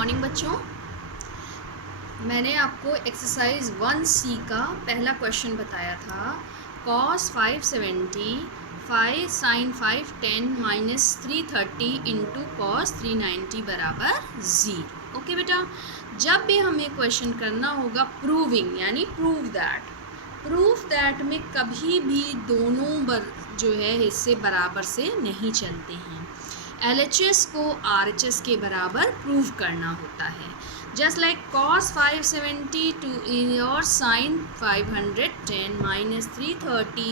Morning बच्चों। मैंने आपको एक्सरसाइज 1C का पहला क्वेश्चन बताया था। cos 570 5 sin 510 minus 330 into cos 390 बराबर 0। ओके बेटा, जब भी हमें क्वेश्चन करना होगा प्रूविंग यानी प्रूफ दैट में कभी भी दोनों जो है हिस्से बराबर से नहीं चलते हैं। LHS को RHS के बराबर प्रूव करना होता है। जस्ट लाइक cos 570 टू और sin 510 minus 330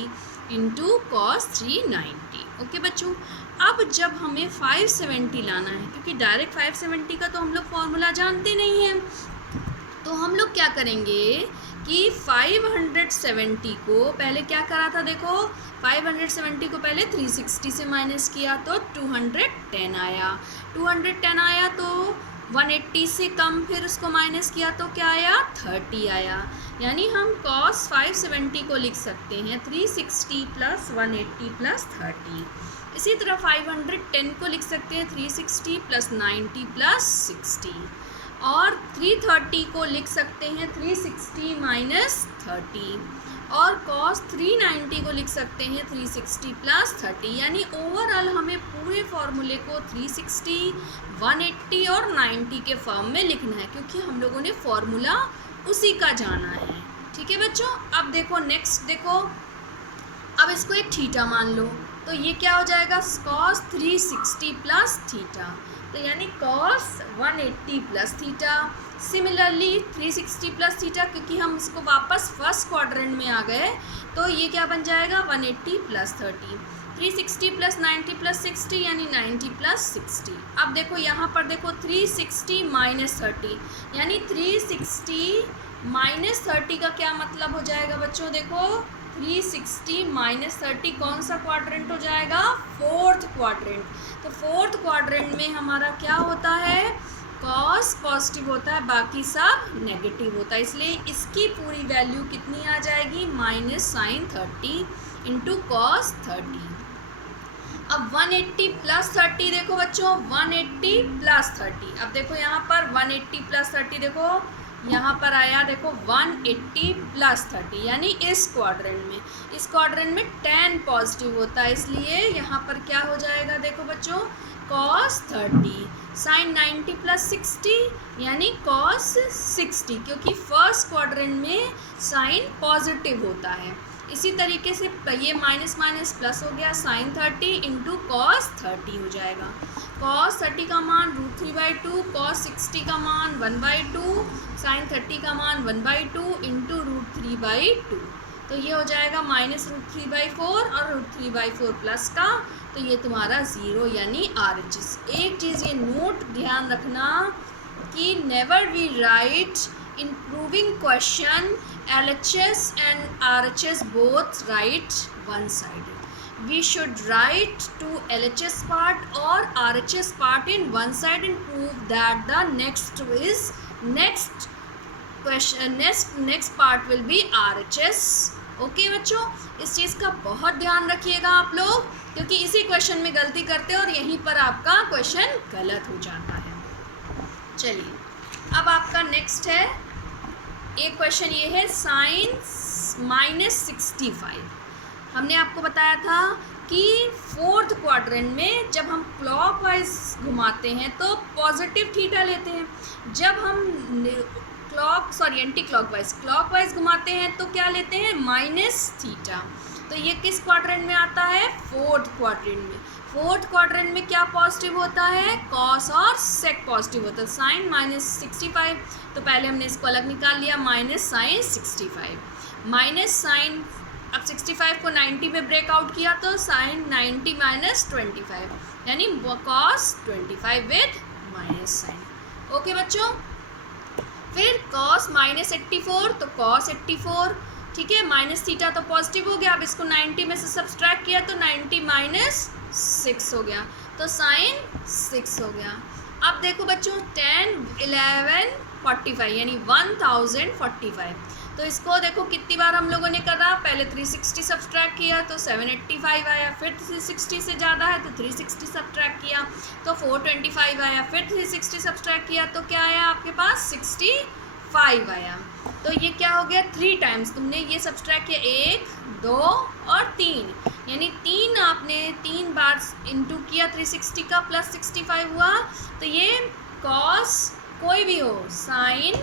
into cos 390। Okay बच्चों, अब जब हमें 570 लाना है, क्योंकि डायरेक्ट 570 का तो हम लोग फॉर्मूला जानते नहीं हैं, तो हम लोग क्या करेंगे कि 570 को पहले क्या करा था, देखो 570 को पहले 360 से माइनस किया तो 210 आया। 210 आया तो 180 से कम फिर उसको माइनस किया तो क्या आया, 30 आया। यानी हम cos 570 को लिख सकते हैं 360 प्लस 180 प्लस 30। इसी तरह 510 को लिख सकते हैं 360 प्लस 90 प्लस 60, और 330 को लिख सकते हैं 360 माइनस 30, और cos 390 को लिख सकते हैं 360 प्लस 30। यानी ओवरऑल हमें पूरे फॉर्मूले को 360, 180 और 90 के फॉर्म में लिखना है, क्योंकि हम लोगों ने फॉर्मूला उसी का जाना है। ठीक है बच्चों, अब देखो नेक्स्ट, देखो अब इसको एक थीटा मान लो, तो ये क्या हो जाएगा, cos 360 प्लस थीटा, तो यानी cos 180 plus theta. Similarly 360 plus theta, क्योंकि हम इसको वापस फर्स्ट क्वाड्रेंट में आ गए, तो ये क्या बन जाएगा 180 प्लस 30। 360 प्लस 90 प्लस 60 यानी 90 प्लस 60। अब देखो यहाँ पर देखो 360 माइनस 30, यानी 360 माइनस 30 का क्या मतलब हो जाएगा बच्चों, देखो 360 माइनस 30 कौन सा क्वाड्रेंट हो जाएगा, फोर्थ क्वाड्रेंट। तो फोर्थ क्वाड्रेंट में हमारा क्या होता है, cos पॉजिटिव होता है, बाकी सब नेगेटिव होता है, इसलिए इसकी पूरी वैल्यू कितनी आ जाएगी, माइनस साइन 30 इंटू कॉस 30। अब 180 प्लस 30 देखो बच्चों, 180 प्लस 30, अब देखो यहाँ पर 180 प्लस 30, देखो यहाँ पर आया, देखो 180 प्लस 30, यानी इस क्वाड्रेंट में 10 पॉजिटिव होता है, इसलिए यहाँ पर क्या हो जाएगा, देखो बच्चों cos 30 साइन 90 प्लस 60 यानी cos 60, क्योंकि फर्स्ट क्वाड्रेंट में साइन पॉजिटिव होता है। इसी तरीके से ये माइनस माइनस प्लस हो गया, साइन 30 इंटू कॉस 30 हो जाएगा। cos 30 का मान √3/2, cos 60 का मान 1/2, साइन 30 का मान 1/2 इंटू √3/2, तो ये हो जाएगा माइनस √3/4 और √3/4 प्लस का, तो ये तुम्हारा 0 यानी RHS। एक चीज़ ये नोट ध्यान रखना कि never we write in proving question LHS and RHS both write one sided. We should write to LHS part or RHS part in one side and prove that the next part will be RHS. Okay बच्चों, इस चीज़ का बहुत ध्यान रखिएगा आप लोग, क्योंकि इसी क्वेश्चन में गलती करते हैं और यहीं पर आपका क्वेश्चन गलत हो जाता है। चलिए अब आपका नेक्स्ट है, एक क्वेश्चन ये है साइन -65। हमने आपको बताया था कि फोर्थ क्वाड्रेंट में जब हम क्लॉकवाइज घुमाते हैं तो पॉजिटिव थीटा लेते हैं, जब हम एंटी क्लॉकवाइज घुमाते हैं तो क्या लेते हैं, माइनस थीटा। तो ये किस क्वाड्रेंट में आता है, फोर्थ क्वाड्रेंट में। फोर्थ क्वाड्रेंट में क्या पॉजिटिव होता है, कॉस और सेक पॉजिटिव होता है। साइन -65, तो पहले हमने इसको अलग निकाल लिया, माइनस साइन 65 माइनस साइन, अब 65 को 90 में ब्रेकआउट किया तो साइन 90 माइनस 25 यानी cos 25 with minus sine. Okay बच्चों, फिर कॉस -84 तो कॉस 84, ठीक है, माइनस थीटा तो पॉजिटिव हो गया, अब इसको 90 में से सब्सट्रैक्ट किया तो 90 माइनस 6 हो गया, तो साइन 6 हो गया। अब देखो बच्चों 10, 11, 45 यानी 1045, तो इसको देखो कितनी बार हम लोगों ने करा, पहले 360 सब्सट्रैक्ट किया तो 785 आया, फिर 360 से ज़्यादा है तो 360 सब्सट्रैक्ट किया तो 425 आया, फिर 360 सब्सट्रैक्ट किया तो क्या आया आपके पास 65 आया। तो ये क्या हो गया 3 टाइम्स तुमने ये सब्सट्रैक्ट किया, 1 2 और 3, यानी 3 आपने 3 बार इंटू किया 360 का प्लस 65 हुआ। तो ये कॉस कोई भी हो sine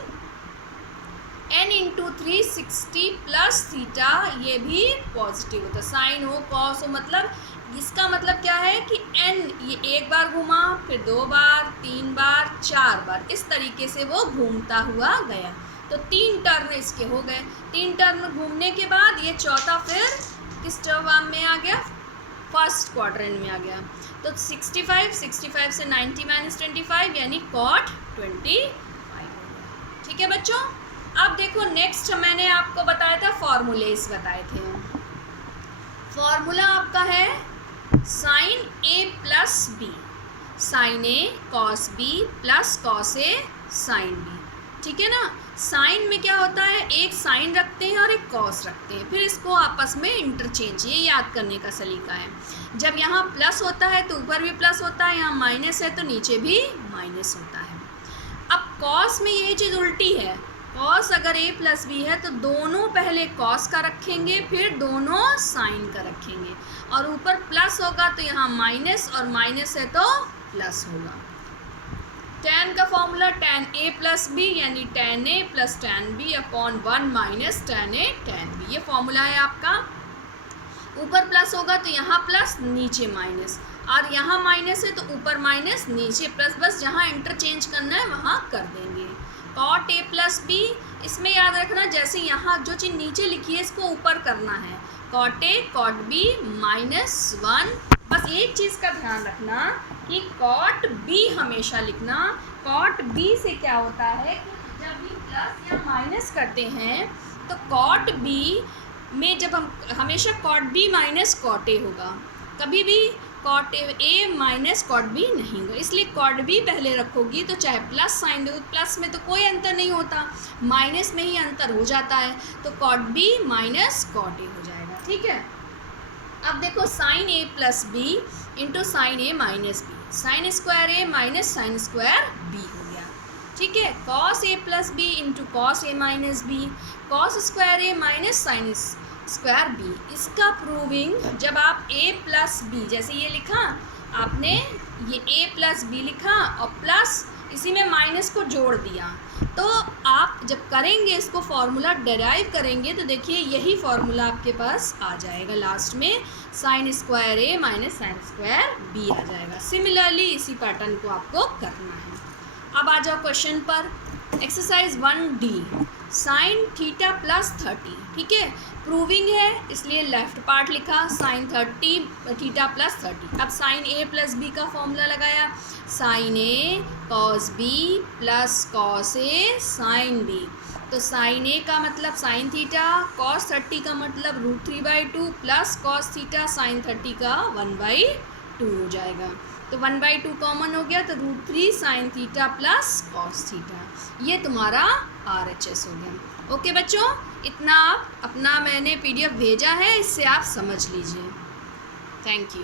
n into 360 plus theta, ये भी पॉजिटिव होता है। साइन हो कॉस हो, मतलब इसका मतलब क्या है कि n ये एक बार घूमा, फिर 2 बार, 3 बार, 4 बार, इस तरीके से वो घूमता हुआ गया। तो 3 टर्न इसके हो गए। 3 टर्न घूमने के बाद ये चौथा फिर किस टर्म में आ गया, फर्स्ट क्वाड्रेंट में आ गया। तो 65 से 90 माइनस 25 यानी कॉट 25 हो गया। ठीक है बच्चों, अब देखो नेक्स्ट मैंने आपको बताया था फॉर्मूलेस बताए थे। फॉर्मूला आपका है sign a plus B, sign A cos B plus cos A sine B. ठीक है ना, साइन में क्या होता है, एक साइन रखते हैं और एक कॉस रखते हैं, फिर इसको आपस में इंटरचेंज, ये याद करने का सलीका है। जब यहाँ प्लस होता है तो ऊपर भी प्लस होता है, यहाँ माइनस है तो नीचे भी माइनस होता है। अब कॉस में यही चीज़ उल्टी है, कॉस अगर ए प्लस बी है तो दोनों पहले कॉस का रखेंगे फिर दोनों साइन का रखेंगे, और ऊपर प्लस होगा तो यहाँ माइनस, और माइनस है तो प्लस होगा। tan का formula tan a plus b यानी tan a plus tan b upon 1 minus tan a tan b, ये फॉर्मूला है आपका। ऊपर प्लस होगा तो यहाँ प्लस नीचे माइनस, और यहाँ माइनस है तो ऊपर माइनस नीचे प्लस, बस जहाँ इंटरचेंज करना है वहाँ कर देंगे। कॉट ए प्लस बी, इसमें याद रखना जैसे यहाँ जो चीज़ नीचे लिखी है इसको ऊपर करना है, cot a cot b minus 1। बस एक चीज़ का ध्यान रखना कि कॉट बी हमेशा लिखना। कॉट बी से क्या होता है कि जब भी प्लस या माइनस करते हैं तो कॉट बी में जब हम हमेशा cot b minus cot a होगा, कभी भी cot a minus cot b नहीं होगा, इसलिए कॉट बी पहले रखोगी तो चाहे प्लस साइन दो, प्लस में तो कोई अंतर नहीं होता, माइनस में ही अंतर हो जाता है, तो cot b minus cot a हो जाएगा। ठीक है, अब देखो sine a plus b into sine a minus b, sine square a minus sine square b हो गया। ठीक है, cos a plus b into cos a minus b, cos square a minus sine square b. इसका proving जब आप a plus B, जैसे ये लिखा आपने, ये a प्लस बी लिखा और प्लस इसी में माइनस को जोड़ दिया, तो आप जब करेंगे इसको फॉर्मूला डेराइव करेंगे तो देखिए यही फॉर्मूला आपके पास आ जाएगा लास्ट में, sign square a minus sine square B आ जाएगा। सिमिलरली इसी पैटर्न को आपको करना है। अब आ जाओ क्वेश्चन पर, exercise 1D, sine theta plus 30। ठीक है, प्रूविंग है इसलिए लेफ्ट पार्ट लिखा, साइन 30 थीटा प्लस 30। अब साइन ए प्लस बी का फॉर्मूला लगाया, sign A cos B plus cos A sine B. तो साइन ए का मतलब साइन थीटा, कॉस 30 का मतलब √3/2 प्लस कॉस थीटा साइन 30 का 1/2 हो जाएगा। तो 1/2 कॉमन हो गया तो √3 sine theta plus cos theta, ये तुम्हारा RHS हो गया। ओके बच्चों, इतना आप अपना मैंने PDF भेजा है, इससे आप समझ लीजिए। Thank you.